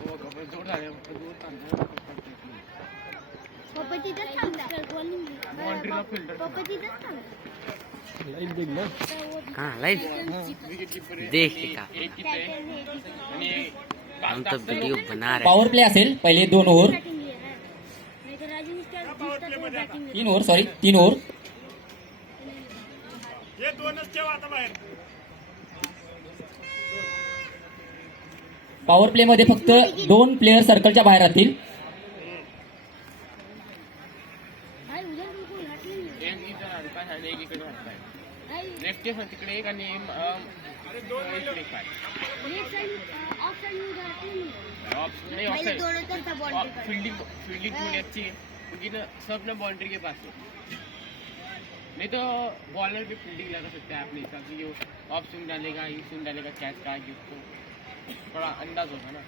हम तो वीडियो बना रहे। पॉवर प्ले असेल पहिले 2 over 3 over sorry 3 over power play मध्ये फक्त 2 प्लेयर सर्कलच्या बाहेर राहतील. तिकडे एक आणि फील्डिंग थोड़ी अच्छी है लेकिन सब ना बाउंड्री के पास है. नहीं तो बॉलर भी फील्डिंग लगा सकते हैं अपने हिसाब से. जो ऑफ स्विंग डालेगा इन स्विंग डालेगा कैच का जिसको थोड़ा अंदाज होगा ना.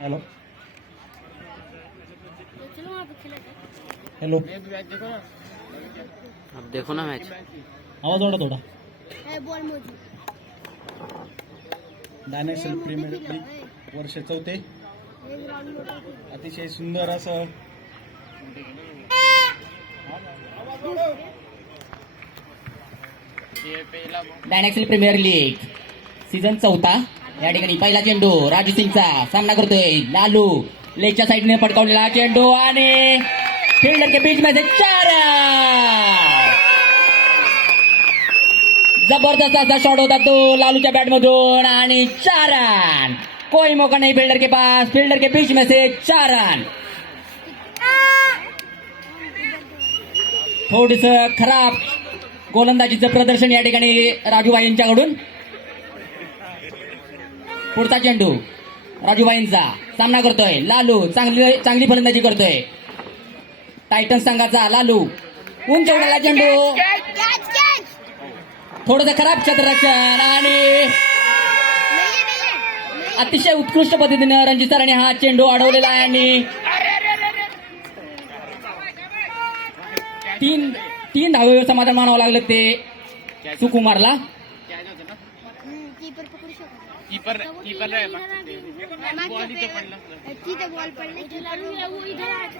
हेलो हेलो मैच देखो ना. अब देखो ना मैच. आवाज वाढा थोडा. बॉल मौजूद डायनेक्सल प्रीमियर लीग वर्ष 4 अतिशय सुंदर असं डायनेक्सल प्रीमियर लीग सीझन 4. या ठिकाणी पहिला चेंडू राजू सिंगचा सामना करतोय. लालू लेगच्या साईडने पटकावलेला चेंडू आणि फिल्डर के बीच में से 4. जबरदस्त असा शॉट होता तो लालूच्या बॅट मधून आणि 4 रन. कोई मौका नहीं फील्डर के पास. फील्डर के बीच में से 4 रन. थोडस खराब गोलंदाजीचं प्रदर्शन या ठिकाणी राजूभाई यांच्याकडून. पुढचा चेंडू राजूभाईंचा सामना करतोय. लालू चांगली फलंदाजी करतोय. टायटन्स संघाचा लालू उंच उडाला चेंडू. थोडंसं खराब क्षेत्ररक्षण आणि अतिशय उत्कृष्ट पद्धतीने रणजित सरांनी हा चेंडू अडवलेला आहे आणि 3 धावे समाधान मानावं लागलं ते सुकुमारला.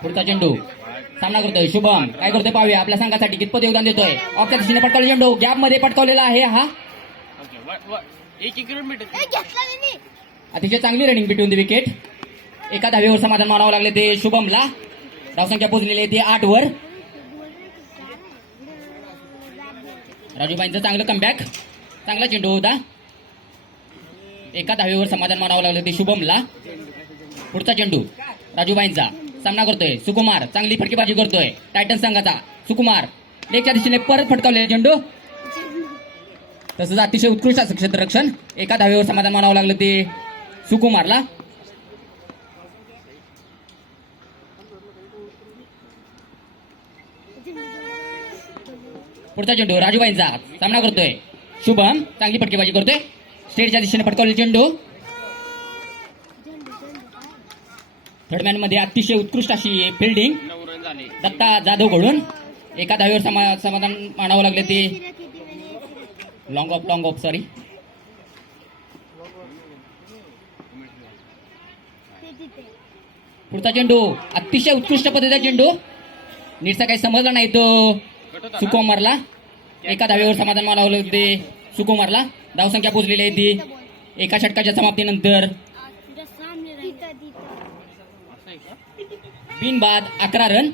पुढचा चेंडू सामना करतोय शुभम. काय करतोय पाहूया. आपल्या संघासाठी कितपत योगदान देतोय. ऑफच्या दिशेने पटकावलेला चेंडू गॅप मध्ये पटकावलेला आहे. हा अतिशय चांगली रनिंग बिटवीन द विकेट. एका धावेवर समाधान मानावं लागले ते शुभमला. धावसंख्या पोहोचलेली आहे ती 8 वर. राजूबाईंचं चांगलं कमबॅक. चांगला चेंडू होता. एका धावेवर समाधान मानावं लागलं ते शुभमला. पुढचा चेंडू राजूबाईंचा सामना करतोय सुकुमार. चांगली फटकेबाजी करतोय टायटन्स संघाचा सुकुमार. लेगच्या दिशेने परत फटकावलेला चेंडू. तसंच अतिशय उत्कृष्ट असं क्षेत्ररक्षण. एका धावेवर समाधान मानावं लागलं ते सुकुमारला. पुढचा चेंडू राजूबाईंचा सामना करतोय शुभम. चांगली फटकेबाजी करतोय. स्ट्रेटच्या दिशेने फटकावलेला चेंडू. थर्डमॅन मध्ये अतिशय उत्कृष्ट अशी फिल्डिंग दत्ता जाधव कडून. एका धावेवर समाधान मानावं लागले ते लॉंग ऑफ सॉरी. पुढचा चेंडू अतिशय उत्कृष्ट पद्धतीचा चेंडू. नीटसा काही समजला नाही तो सुकुमारला. एका धावेवर समाधान मानावं लागले ते सुकुमारला. धावसंख्या पोहोचलेली आहे ती एका षटकाच्या समाप्तीनंतर बिनबाद 11 रन.